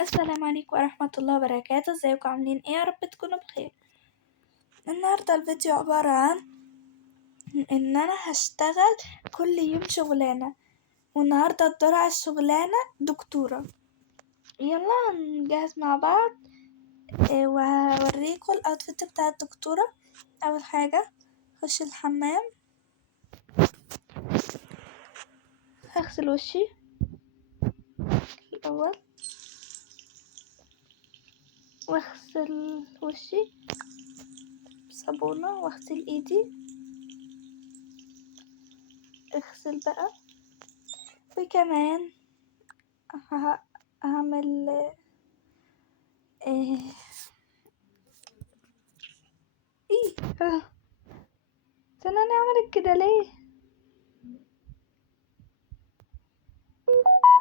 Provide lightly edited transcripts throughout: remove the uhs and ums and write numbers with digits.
السلام عليكم ورحمة الله وبركاته. ازيكم عاملين ايه؟ يا رب تكونوا بخير. النهاردة الفيديو عبارة عن ان انا هشتغل كل يوم شغلانة، والنهاردة الدور على الشغلانة دكتورة. يلا نجهز مع بعض وهوريكم الاوتفيت بتاع الدكتورة. اول حاجة هخش الحمام، هغسل وشي الاول واغسل وشي بصابونة واغسل ايدي، اغسل بقى. وكمان هعمل ايه سناني عملت كده ليه؟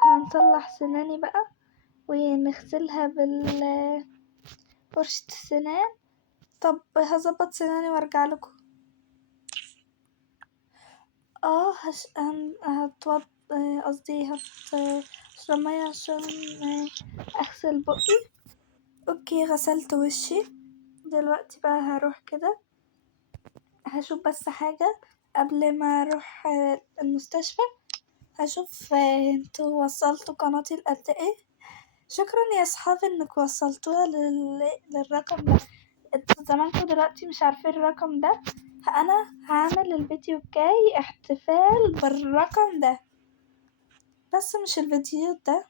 هنصلح سناني بقى ونغسلها فرشة السنان. طب هظبط سناني وارجع لكم. هتوض قصدي هشرب مية عشان اغسل بقي. اوكي غسلت وشي. دلوقتي بقى هروح كده هشوف بس حاجة قبل ما اروح المستشفى. هشوف انتوا وصلتوا قناتي لقد ايه. شكرا يا اصحابي انك وصلتوها للرقم ده. زمانكم دلوقتي مش عارفين الرقم ده، انا هعمل الفيديو الجاي احتفال بالرقم ده، بس مش الفيديو ده.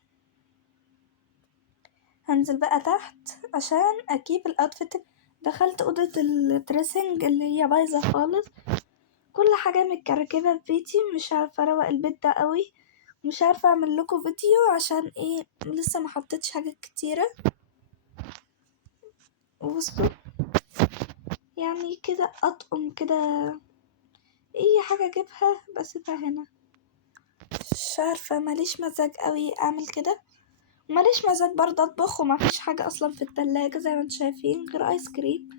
هنزل بقى تحت عشان اجيب الاوتفيت. دخلت اوضة الدريسنج اللي هي بايظة خالص، كل حاجة متكركبة في بيتي. مش عارفة اروق البيت ده قوي، مش عارفة اعمل لكم فيديو عشان ايه، لسه ما حطيتش حاجات كتيرة. وبصوا يعني كده اطقم كده اي حاجة اجيبها بسيبها هنا. مش عارفة ماليش مزاج قوي اعمل كده، وماليش مزاج برضه اطبخ، ومفيش حاجة اصلا في التلاجة زي ما انتم شايفين غير ايس كريم.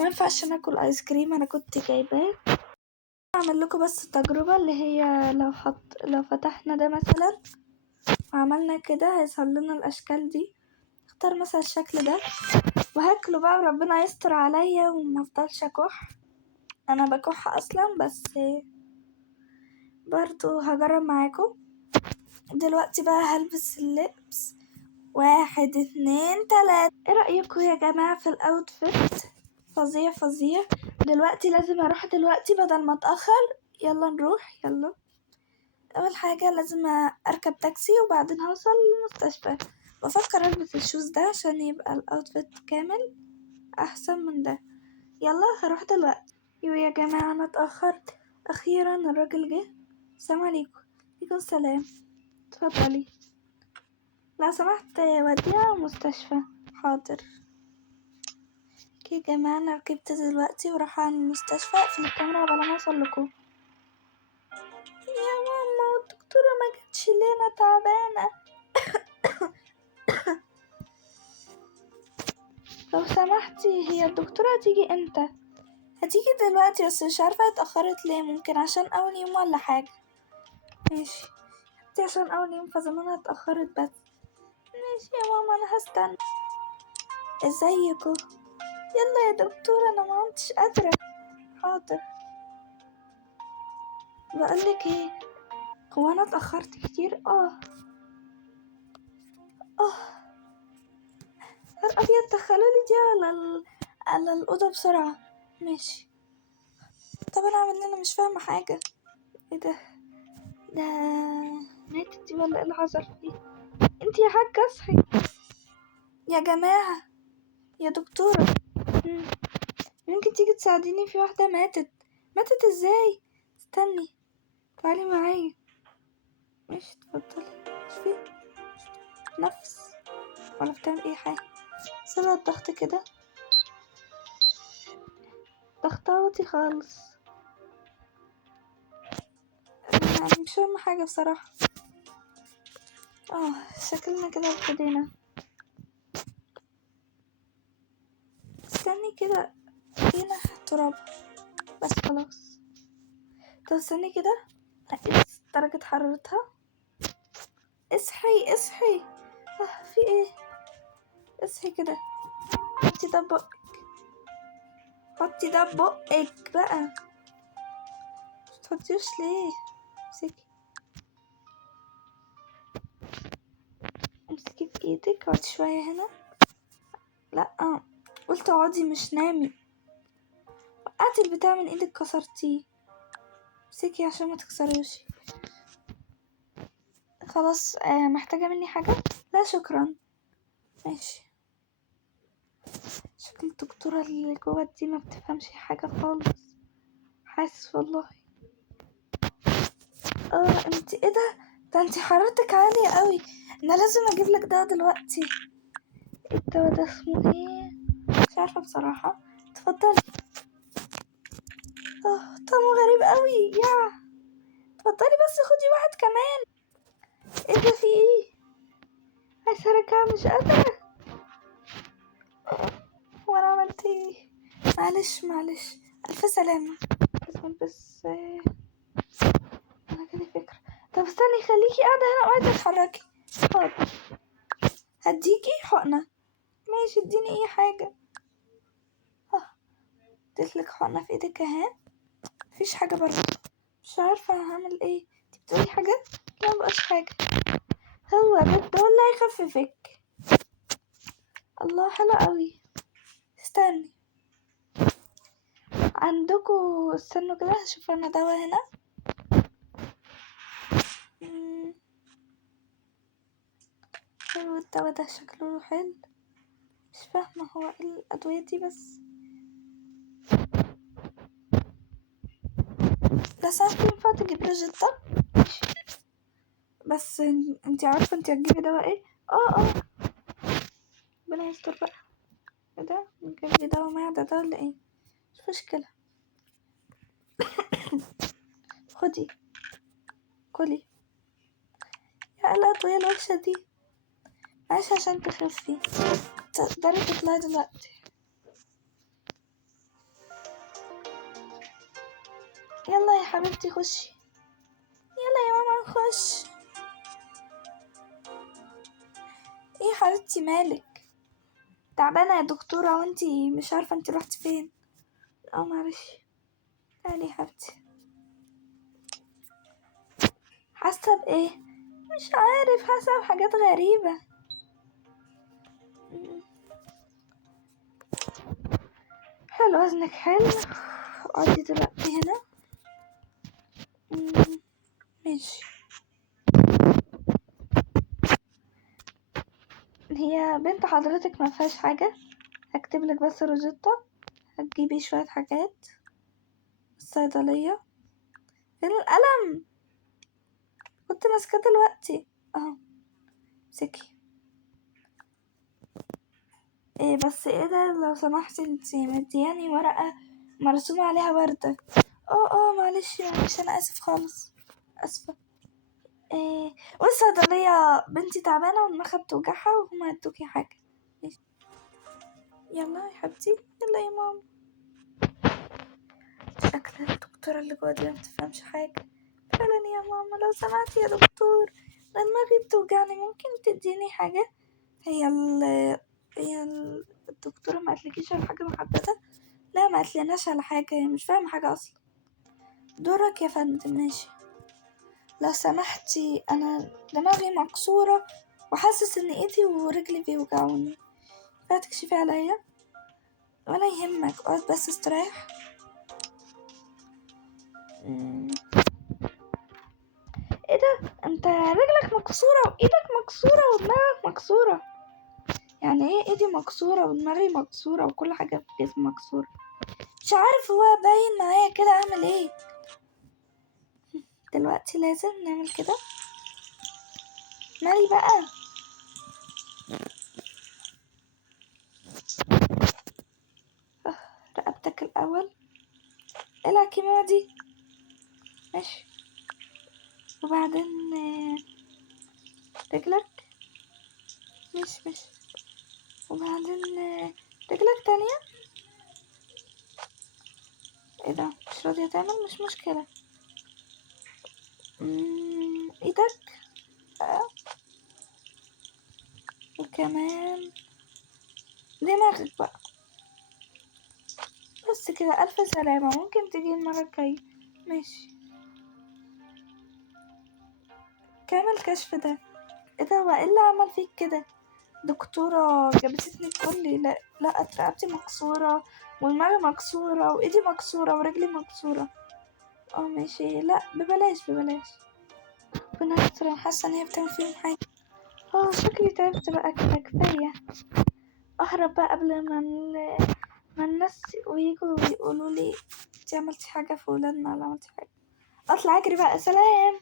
مينفعش ناكل ايس كريم، انا كنت جايباه. اعمل لكم بس تجربة اللي هي لو فتحنا ده مثلا وعملنا كده هيظهر لنا الاشكال دي. اختار مثلا الشكل ده وهاكله بقى، وربنا يستر عليا ومفضلش اكح. انا بكح اصلا، بس برضو هجرب معاكم. دلوقتي بقى هلبس اللبس 1 2 3. ايه رأيكم يا جماعة في الاوتفيت؟ فظيع فظيع. دلوقتي لازم اروح دلوقتي بدل ما اتأخر. يلا نروح يلا. اول حاجة لازم اركب تاكسي وبعدين هوصل المستشفى. بفكر البس الشوز ده عشان يبقى الاوتفيت كامل احسن من ده. يلا هروح دلوقتي. يا جماعة انا اتأخرت اخيرا، الراجل جه. السلام عليكم. عليكم السلام. اتفضلي لو سمحت وديها مستشفى. حاضر. يا جماعة انا ركبت دلوقتي وراح على المستشفى. اقفل الكاميرا قبل ما اوصل لكم. يا ماما الدكتورة ما جاتش ليه؟ انا تعبانة. لو سمحتي هي الدكتورة هتيجي امتى؟ هتيجي دلوقتي بس مش عارفة اتأخرت ليه، ممكن عشان اول يوم ولا حاجة. ماشي دي عشان اول يوم فزمانها اتأخرت بس. ماشي يا ماما انا هستنى. ازيكم؟ يلا يا دكتورة انا ما كنتش قادرة. حاضر. بقولك ايه، هو انا اتأخرت كتير؟ اه ابيض دخلولي دي على الأوضة بسرعة. ماشي. طب انا اعمل انا مش فاهمة حاجة. ايه ده ماتت دي ولا ايه اللي حصل دي؟ انتي يا حاجة اصحي يا جماعة. يا دكتورة ممكن تيجي تساعديني؟ في واحدة ماتت ازاي؟ استني تعالي معايا. ماشي اتفضلي. مش في نفس ولا بتعمل اي حاجة. سيبها الضغط كده، ضغطها واطي خالص. يعني مش فاهمة حاجة بصراحة. شكلنا كده ابتدينا. استني كده هنا تراب بس خلاص. طب استني كده نقيس درجة حرارتها. اصحي في ايه؟ اصحي كده، حطي ده بقك، حطي ده بقك بقى، متحطيوش ليه؟ امسكي في ايدك، اقعدي شوية هنا. لا قلت اقعدي مش نامي. وقعتي البتاع من ايدك كسرتيه، امسكي عشان ما تكسروش. خلاص محتاجة مني حاجة؟ لا شكرا. ماشي. شكل الدكتورة اللي جوه دي ما بتفهمش حاجة خالص، حاسس والله. انت ايه ده انت حرارتك عالية قوي، انا لازم اجيب لك دواء دلوقتي. الدواء ده اسمه ايه؟ مش عارفة بصراحة. اتفضلي. طعمه غريب قوي يا. اتفضلي بس خدي واحد كمان. ايه ده في ايه؟ عايزة ارجع مش قادرة. وانا عملت ايه؟ معلش الف سلامة. بس انا جالي فكرة. طب استني خليكي قاعدة هنا، اوعي تتحركي. حاضر. هديكي حقنة. ماشي اديني اي حاجة. اديتلك حقنة في ايدك اهي. مفيش حاجة برضه. مش عارفة هعمل ايه. انتي بتقولي حاجة؟ لا مبقاش حاجة. هو ده الدواء اللي هيخففك. الله حلو قوي. استني عندكوا، استنوا كده هشوف انا دواء هنا. حلو الدواء ده، شكله حلو. مش فاهمة هو ايه الأدوية دي بس. لا ساعات ينفع تجيب روجيتا. بس انتي عارفة انتي هتجيبي دواء ايه؟ اه ربنا يستر بقى. ايه ده؟ نجيب دواء معدة ده ولا ايه؟ مش مشكلة. خدي كلي. يا الأدوية الوحشة دي. عايش عشان تخفي. تقدري تطلعي دلوقتي. يلا يا حبيبتي خشي. يلا يا ماما نخش. ايه يا حبيبتي مالك؟ تعبانة يا دكتورة وانتي مش عارفة انتي رحتي فين. معلش. تعالي يا حبيبتي. حاسة بايه؟ مش عارف، حاسة بحاجات غريبة. حلو وزنك حلو. اقعدي دلوقتي هنا. ماشي. هي بنت حضرتك ما فيهاش حاجة. هكتب لك بس روجيتا. هتجيبي شوية حاجات الصيدلية. فين القلم؟ كنت ماسكاه دلوقتي اهو. امسكي. ايه بس ايه ده لو سمحتي انتي مدياني ورقة مرسوم عليها وردة. معلش انا اسف خالص. اسفة. ايه والصيدلية بنتي تعبانة ودماغها بتوجعها وهما ادوكي حاجة. يلا يا حبيبتي. يلا يا ماما. شكل الدكتورة اللي جوا دي ما بتفهمش حاجة فعلا. يا ماما لو سمحتي يا دكتور، دماغي بتوجعني، ممكن تديني حاجة؟ هي الدكتورة ما قالتلكيش على حاجة محددة؟ لا ما قالتلناش على حاجة، هي مش فاهمة حاجة اصلا. دورك يا فندم. ماشي. لو سمحتي انا دماغي مكسورة وحاسس ان ايدي ورجلي بيوجعوني، فتكشفي عليا. ولا يهمك اقعد بس استريح. ايه ده انت رجلك مكسورة وايدك مكسورة ودماغك مكسورة؟ يعني ايه ايدي مكسورة ودماغي مكسورة وكل حاجة في جسمي مكسورة؟ مش عارف، هو باين معايا كده. اعمل ايه دلوقتي؟ لازم نعمل كده. مالي بقى. رقبتك الاول. ايه العكيمة دي؟ ماشي. وبعدين رجلك. مش وبعدين رجلك تانية. ايه ده مش راضية تعمل؟ مش مشكلة. ايدك وكمان دماغك بقى. بس كده، ألف سلامة، ممكن تيجي المرة الجاية. ماشي. كامل كشف ده؟ ايه ده؟ هو ايه اللي عمل فيك كده؟ دكتورة جابتني تقول لي لا لا، رقبتي مكسورة ودماغي مكسورة وايدي مكسورة ورجلي مكسورة. ماشي، لا ببلاش ببلاش. ربنا يستر، أنا حاسة ان هي بتعمل فيهم حاجة. شكلي تعبت بقى، كده كفاية. اهرب بقى قبل ما الناس ويجوا ويقولوا لي انتي عملتي حاجة في ولادنا ولا عملتي حاجة. اطلع اجري بقى، سلام.